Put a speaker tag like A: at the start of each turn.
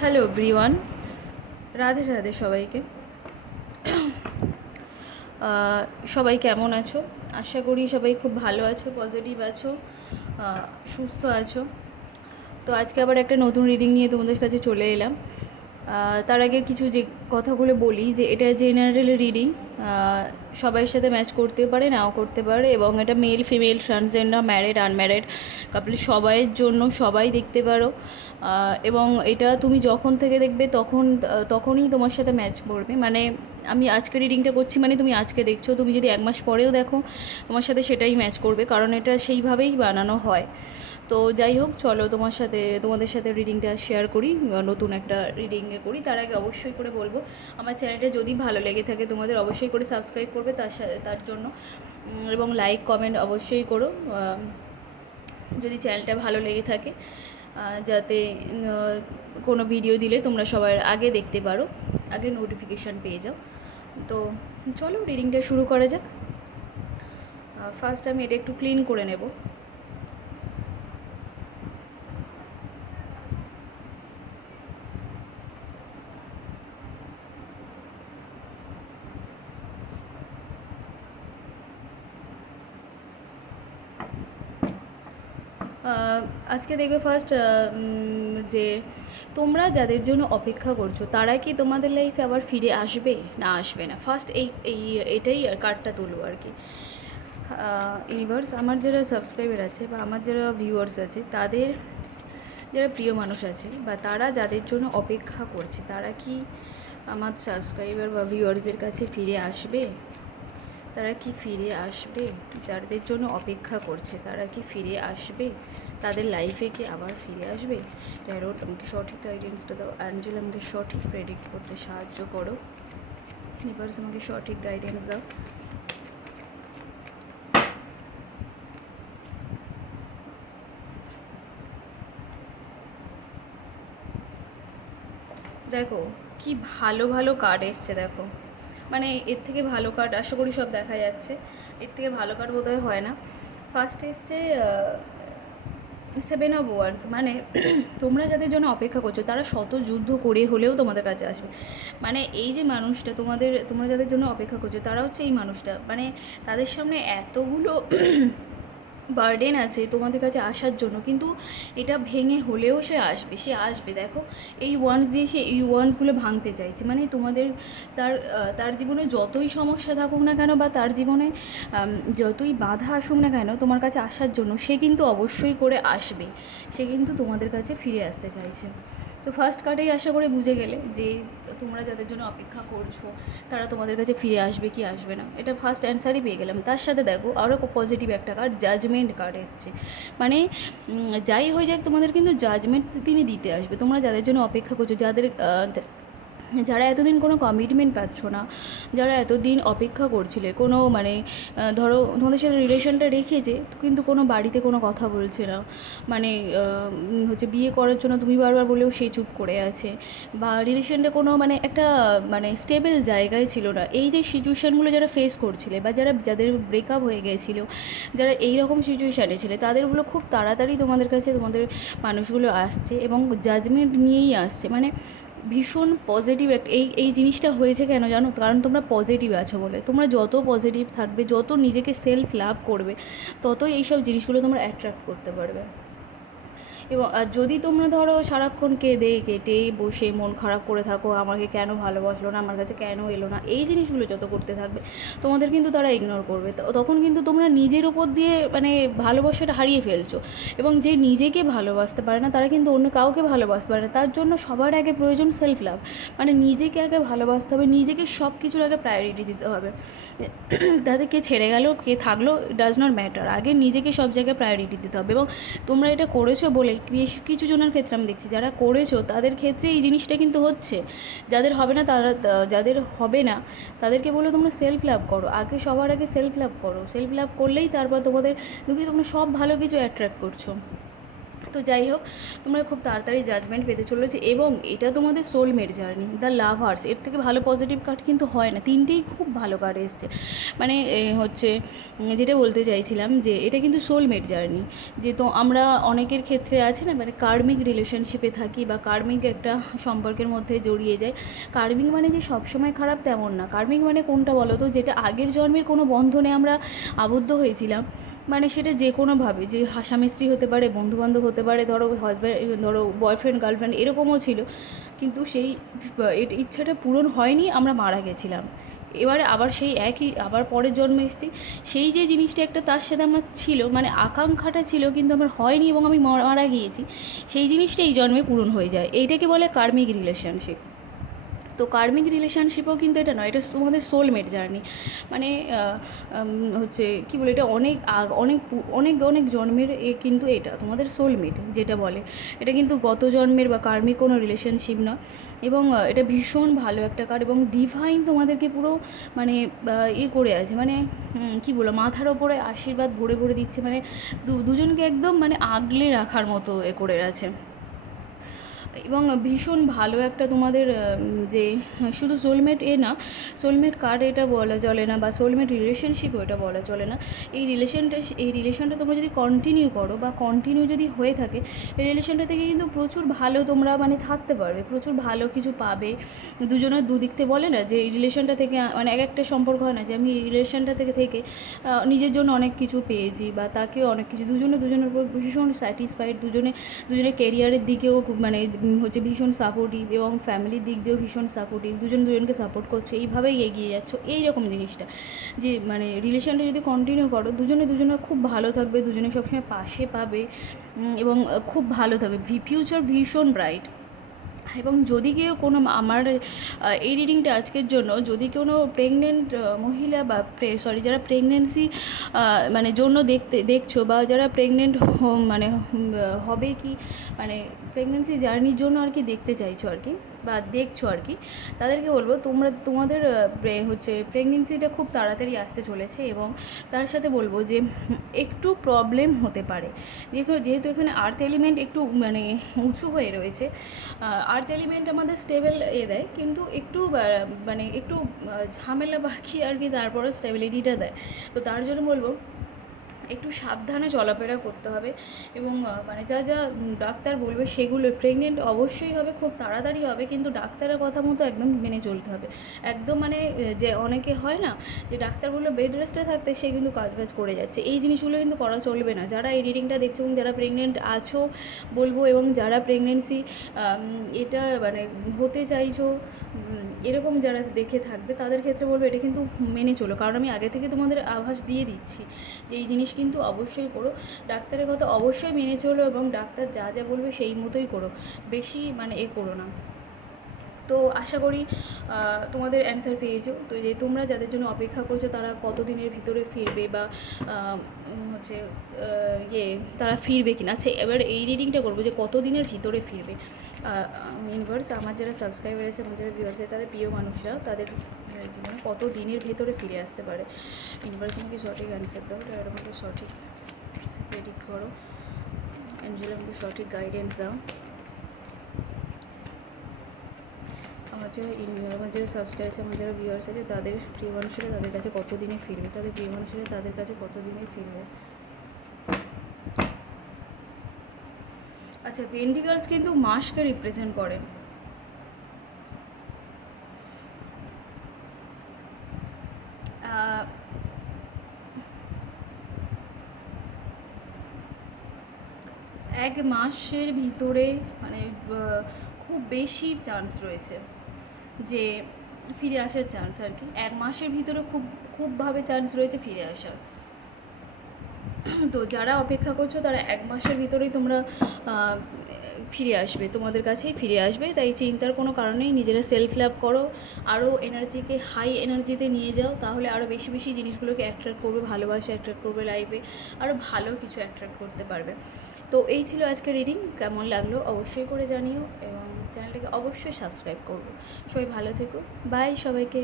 A: Hello everyone Radhe Radhe সবাইকে। সবাই কেমন আছো? আশা করি সবাই খুব ভালো আছো পজিটিভ আছো সুস্থ আছো। তো আজকে আবার একটা নতুন রিডিং নিয়ে তোমাদের কাছে চলে এলাম। তার আগে কিছু যে কথাগুলো বলি, যে এটা জেনারেল রিডিং সবার সাথে ম্যাচ করতে পারে, নাও করতে পারে এবং এটা male female transgender married unmarried couple সবাইয়ের জন্য সবাই দেখতে পারো। এবং এটা তুমি যখন থেকে দেখবে তখন তখনই তোমার সাথে ম্যাচ করবে। মানে আমি আজকে রিডিংটা করছি মানে তুমি আজকে দেখছ, তুমি যদি এক মাস পরেও দেখো, তোমার সাথে সেটাই ম্যাচ করবে, কারণ এটা সেইভাবেই বানানো হয়। তো যাই হোক, চলো তোমার সাথে, তোমাদের সাথে রিডিংটা শেয়ার করি নতুন একটা রিডিংয়ে করি। তার আগে অবশ্যই করে বলব, আমার চ্যানেলটা যদি ভালো লেগে থাকে তোমাদের অবশ্যই করে সাবস্ক্রাইব করবে তার সাথে তার জন্য। এবং লাইক কমেন্ট অবশ্যই করো। যদি চ্যানেলটা ভালো লেগে থাকে যাতে কোনো ভিডিও দিলে তোমরা সবার আগে দেখতে পারো, আগে নোটিফিকেশান পেয়ে যাও। তো চলো রিডিংটা শুরু করা যাক। ফার্স্ট আমি এটা একটু ক্লিন করে নেব। আজকে দেখবে ফার্স্ট যে তোমরা যাদের জন্য অপেক্ষা করছ, তারা কি তোমাদের লাইফে আবার ফিরে আসবে? না আসবে না। ফার্স্ট এই এই, এটাই আর কার্ডটা তুলবো আর কি। ইউনিভার্স আমার যারা সাবস্ক্রাইবার আছে বা আমার যারা ভিউয়ার্স আছে, তাদের যারা প্রিয় মানুষ আছে বা তারা যাদের জন্য অপেক্ষা করছে, তারা কি আমার সাবস্ক্রাইবার বা ভিউয়ার্সের কাছে ফিরে আসবে? তারা কি ফিরে আসবে? যাদের জন্য অপেক্ষা করছে, তারা কি ফিরে আসবে? তাদের লাইফে কি আবার ফিরে আসবে? ট্যারোট আমাকে সঠিক গাইডেন্সটা দাও। অ্যাঞ্জেল আমাকে সঠিক প্রেডিক্ট করতে সাহায্য করো। ইউনিভার্স আমাকে সঠিক গাইডেন্স দাও। দেখো, কি ভালো ভালো কার্ড এসছে, দেখো। মানে এর থেকে ভালো কার্ড আশা করি সব দেখা যাচ্ছে। এর থেকে ভালো কার্ড বোধহয় হয় না। ফার্স্ট এসছে সেভেন অফ ওয়ার্ডস মানে তোমরা যাদের জন্য অপেক্ষা করছ, তারা শত যুদ্ধ করে হলেও তোমাদের কাছে আসবে। মানে এই যে মানুষটা তোমাদের, তোমরা যাদের জন্য অপেক্ষা করছ তারা হচ্ছে এই মানুষটা। মানে তাদের সামনে এতগুলো বার্ডেন আছে তোমাদের কাছে আসার জন্য, কিন্তু এটা ভেঙে হলেও সে আসবে সে আসবে। দেখো, এই ওয়ান্স দিয়ে সে, এই ওয়ান্সগুলো ভাঙতে চাইছে। মানে তোমাদের তার তার জীবনে যতই সমস্যা থাকুক না কেন বা তার জীবনে যতই বাধা আসুক না কেন, তোমার কাছে আসার জন্য সে কিন্তু অবশ্যই করে আসবে। সে কিন্তু তোমাদের কাছে ফিরে আসতে চাইছে। তো ফার্স্ট কার্ডেই আশা করে বুঝে গেলে যে তোমরা যাদের জন্য অপেক্ষা করছ, তারা তোমাদের কাছে ফিরে আসবে কি আসবে না। এটা ফার্স্ট অ্যান্সারই পেয়ে গেলাম। তার সাথে দেখো আরও পজিটিভ একটা কার্ড জাজমেন্ট কার্ড এসছে। মানে যাই হয়ে যাক তোমাদের কিন্তু জাজমেন্ট তিনি দিতে আসবে। তোমরা যাদের জন্য অপেক্ষা করছ, যাদের যারা এতদিন কোনো কমিটমেন্ট পাচ্ছ না, যারা এতদিন অপেক্ষা করছিলে, কোনো মানে ধরো তোমাদের সাথে রিলেশনটা রেখেছে কিন্তু কোনো বাড়িতে কোনো কথা বলছে না। মানে হচ্ছে বিয়ে করার জন্য তুমি বারবার বলেও সে চুপ করে আছে, বা রিলেশনটা কোনো মানে একটা মানে স্টেবল জায়গায় ছিল না। এই যে সিচুয়েশানগুলো যারা ফেস করছিলে, বা যারা, যাদের ব্রেকআপ হয়ে গেছিল, যারা এই রকম সিচুয়েশানে ছিলে, তাদেরগুলো খুব তাড়াতাড়ি তোমাদের কাছে তোমাদের মানুষগুলো আসছে এবং জাজমেন্ট নিয়েই আসছে। মানে ভীষণ পজিটিভ এই এই জিনিসটা হয়েছে কেন জানো? কারণ তোমরা পজিটিভ আছো বলে। তোমরা যত পজিটিভ থাকবে, যত নিজেকে সেলফ লাভ করবে, ততই এইসব জিনিসগুলো তোমরা অ্যাট্রাক্ট করতে পারবে। এবং যদি তোমরা ধরো সারাক্ষণ কেঁদে কেটে বসে মন খারাপ করে থাকো, আমাকে কেন ভালোবাসলো না, আমার কাছে কেন এলো না, এই জিনিসগুলো যত করতে থাকবে, তোমাদের কিন্তু তারা ইগনোর করবে। তখন কিন্তু তোমরা নিজের ওপর দিয়ে মানে ভালোবাসাটা হারিয়ে ফেলছো। এবং যে নিজেকে ভালোবাসতে পারে না, তারা কিন্তু অন্য কাউকে ভালোবাসতে পারে না। তার জন্য সবার আগে প্রয়োজন সেলফ লাভ মানে নিজেকে আগে ভালোবাসতে হবে, নিজেকে সব কিছুর আগে প্রায়োরিটি দিতে হবে। তাদের কে ছেড়ে গেল, কে থাকল ডাজ নট ম্যাটার আগে নিজেকে সব জায়গায় প্রায়োরিটি দিতে হবে। এবং তোমরা এটা করেছ বলে বেশ কিছু জনের ক্ষেত্রে আমি দেখছি, যারা করেছ, তাদের ক্ষেত্রে এই জিনিসটা কিন্তু হচ্ছে। যাদের হবে না, তারা যাদের হবে না, তাদেরকে বলো তোমরা সেলফ লাভ করো। আগে, সবার আগে সেলফ লাভ করো। সেলফ লাভ করলেই তারপর তোমাদের দেখবি তোমরা সব ভালো কিছু অ্যাট্রাক্ট করছ। তো যাই হোক, তোমরা খুব তাড়াতাড়ি জাজমেন্ট পেতে চলেছে এবং এটা তোমাদের সোলমেট জার্নি দ্য লাভার্স এর থেকে ভালো পজিটিভ কার্ড কিন্তু হয় না, তিনটেই খুব ভালো কার্ড এসছে। মানে হচ্ছে, যেটা বলতে চাইছিলাম যে, এটা কিন্তু সোলমেট জার্নি যে তো আমরা অনেকের ক্ষেত্রে আছে না মানে কার্মিক রিলেশনশিপে থাকি বা কার্মিক একটা সম্পর্কের মধ্যে জড়িয়ে যায় কার্মিক মানে যে সবসময় খারাপ তেমন না। কার্মিক মানে কোনটা বলো তো যেটা আগের জন্মের কোনো বন্ধনে আমরা আবদ্ধ হয়েছিলাম। মানে সেটা যে কোনোভাবে, যে স্বামী হতে পারে, বন্ধুবান্ধব হতে পারে, ধরো হাজব্যান্ড ধরো বয়ফ্রেন্ড গার্লফ্রেন্ড এরকমও ছিল। কিন্তু সেই ইচ্ছাটা পূরণ হয়নি, আমরা মারা গেছিলাম। এবারে আবার সেই একই, আবার পরের জন্মে এসেছি। সেই যে জিনিসটা একটা তার সাথে আমার ছিল মানে আকাঙ্ক্ষাটা ছিল, কিন্তু আমার হয়নি এবং আমি মারা গিয়েছি। সেই জিনিসটা এই জন্মে পূরণ হয়ে যায়। এইটাকে বলে কার্মিক রিলেশনশিপ তো কার্মিক রিলেশনশিপও কিন্তু এটা নয়, এটা তোমাদের সোলমেট জার্নি মানে হচ্ছে কি বলে এটা অনেক অনেক অনেক অনেক জন্মের এ কিন্তু এটা, তোমাদের সোলমেট যেটা বলে। এটা কিন্তু গত জন্মের বা কার্মিক কোনো রিলেশনশিপ না এবং এটা ভীষণ ভালো একটা কার্ড এবং ডিভাইন তোমাদেরকে পুরো মানে ইয়ে করে আছে। মানে কি বলব, মাথার ওপরে আশীর্বাদ ভরে ভরে দিচ্ছে। মানে দুজনকে একদম মানে আগলে রাখার মতো এ করে আছে। এবং ভীষণ ভালো একটা তোমাদের যে শুধু সোলমেট এ না সোলমেট কার্ড এটা বলা চলে না বা সোলমেট রিলেশনশিপও এটা বলা চলে না। এই রিলেশনটা এই রিলেশনটা তোমরা যদি কন্টিনিউ করো বা কন্টিনিউ যদি হয়ে থাকে, এই রিলেশনটা থেকে কিন্তু প্রচুর ভালো তোমরা মানে থাকতে পারবে, প্রচুর ভালো কিছু পাবে। দুজনের দুদিক থেকে বলে না যে এই রিলেশনটা থেকে মানে এক একটা সম্পর্ক হয় না যে আমি এই রিলেশনটা থেকে থেকে নিজের জন্য অনেক কিছু পেয়েছি বা তাকেও অনেক কিছু, দুজনে দুজনের উপর ভীষণ স্যাটিসফাইড দুজনে, দুজনের কেরিয়ারের দিকেও মানে হচ্ছে ভীষণ সাপোর্টিভ এবং ফ্যামিলির দিক দিয়েও ভীষণ সাপোর্টিভ দুজন দুজনকে সাপোর্ট করছ, এইভাবেই এগিয়ে যাচ্ছ এই রকম জিনিসটা। যে মানে রিলেশনটা যদি কন্টিনিউ করো, দুজনে দুজনে খুব ভালো থাকবে, দুজনে সবসময় পাশে পাবে এবং খুব ভালো থাকবে। ফিউচার ভীষণ ব্রাইট এবং যদি কেউ কোনো আমার এই রিডিংটা আজকের জন্য, যদি কোনো প্রেগনেন্ট মহিলা বা সরি যারা প্রেগনেন্সি মানে জন্য দেখতে, দেখছ বা যারা প্রেগনেন্ট মানে হবে কি মানে প্রেগনেন্সি জার্নির জন্য আর কি দেখতে চাইছো আর কি? বা দেখছ আর কি, তাদেরকে বলব তোমরা, তোমাদের হচ্ছে প্রেগনেন্সিটা খুব তাড়াতাড়ি আসতে চলেছে এবং তার সাথে বলব যে একটু প্রবলেম হতে পারে। যেহেতু এখানে আর্থ এলিমেন্ট একটু মানে উঁচু হয়ে রয়েছে আর্থ এলিমেন্ট আমাদের স্টেবল এ দেয়, কিন্তু একটু মানে একটু ঝামেলা বাকি আর কি তারপরে স্টেবিলিটিটা দেয়। তো তার জন্য বলব একটু সাবধানে চলাফেরা করতে হবে এবং মানে যা যা ডাক্তার বলবে সেগুলো প্রেগনেন্ট অবশ্যই হবে, খুব তাড়াতাড়ি হবে, কিন্তু ডাক্তারের কথা মতো একদম মেনে চলতে হবে। একদম মানে যে অনেকে হয় না, যে ডাক্তার বলল বেড রেস্টে থাকতে সে কিন্তু কাজবাজ করে যাচ্ছে। এই জিনিসগুলো কিন্তু করা চলবে না। যারা এই রিডিংটা দেখছ এবং যারা প্রেগনেন্ট আছো বলব এবং যারা প্রেগনেন্সি এটা মানে হতে চাইছো এরকম যারা দেখে থাকবে, তাদের ক্ষেত্রে বলব এটা কিন্তু মেনে চলো। কারণ আমি আগে থেকে তোমাদের আভাস দিয়ে দিচ্ছি যে এই জিনিস কিন্তু অবশ্যই করো। ডাক্তারের কথা অবশ্যই মেনে চলো এবং ডাক্তার যা যা বলবে সেই মতোই করো। বেশি মানে এ করো না। তো আশা করি তোমাদের অ্যান্সার পেয়েছ। তো যে তোমরা যাদের জন্য অপেক্ষা করছ, তারা কতদিনের ভিতরে ফিরবে বা হচ্ছে ইয়ে তারা ফিরবে কিনা। আচ্ছা এবার এই রিডিংটা করব যে কতদিনের ভিতরে ফিরবে। ইনভার্স আমার যারা সাবস্ক্রাইবার আছে, আমার যারা ভিউয়ার্স আছে, তাদের প্রিয় মানুষরা তাদের জীবনে কত দিনের ভেতরে ফিরে আসতে পারে। ইনভার্স আমাকে সঠিক অ্যান্সার দাও তারা আমাকে সঠিক প্রেডিক্ট করো। অ্যাঞ্জেল আমাকে সঠিক গাইডেন্স দাও। ইন- আমার যারা সাবস্ক্রাইব আছে, আমার যারা ভিউয়ার্স আছে, তাদের প্রিয় মানুষেরা তাদের কাছে কত দিনে ফিরবে? তাদের প্রিয় মানুষেরা তাদের কাছে কত দিনে ফিরবে? আচ্ছা পেন্টিকালস কিন্তু মাসকে রিপ্রেজেন্ট করে। এক মাসের ভিতরে মানে খুব বেশি চান্স রয়েছে। যে ফিরে আসার চান্স আর কি। এক মাসের ভিতরে খুব খুবভাবে চান্স রয়েছে ফিরে আসার। তো যারা অপেক্ষা করছ, তারা এক মাসের ভিতরেই তোমরা ফিরে আসবে। তোমাদের কাছেই ফিরে আসবে। তাই চিন্তার কোনো কারণেই নিজেরা সেলফ লাভ করো আরও এনার্জিকে হাই এনার্জিতে নিয়ে যাও। তাহলে আরও বেশি বেশি জিনিসগুলোকে অ্যাট্রাক্ট করবে। ভালোবাসা অ্যাট্রাক্ট করবে লাইফে আরও ভালো কিছু অ্যাট্রাক্ট করতে পারবে। তো এই ছিল আজকে রিডিং কেমন লাগল অবশ্যই করে জানিও। এবং চ্যানেলটাকে অবশ্যই সাবস্ক্রাইব করব। সবাই ভালো থেকো। বাই সবাইকে।